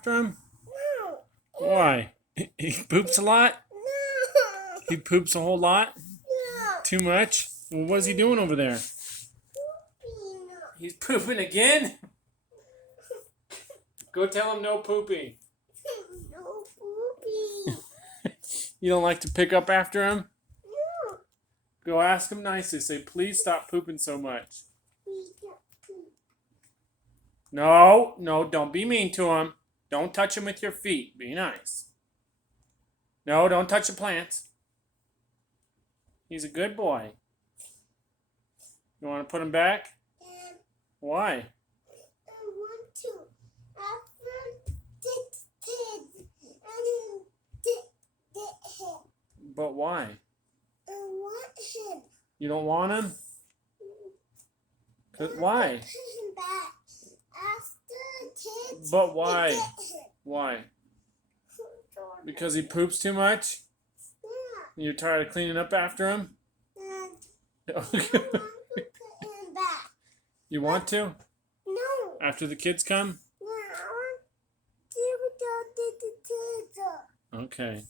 after him? No. Why? He poops a lot? No. He poops a whole lot? No. Too much? Well, what's he doing over there? Pooping. He's pooping again? Go tell him no pooping. No pooping. You don't like to pick up after him? No. Go ask him nicely. Say, please stop pooping so much. We don't poop. No, don't be mean to him. Don't touch him with your feet. Be nice. No, don't touch the plants. He's a good boy. You want to put him back? Why? I want to. After this kid and him. But why? I want him. You don't want him? Why? Put him back. After kids. But why? Him. Why? Because he poops too much? Yeah. You're tired of cleaning up after him? And I want to put him back. You want to? No. After the kids come? No, I want to give it to the kids. Okay.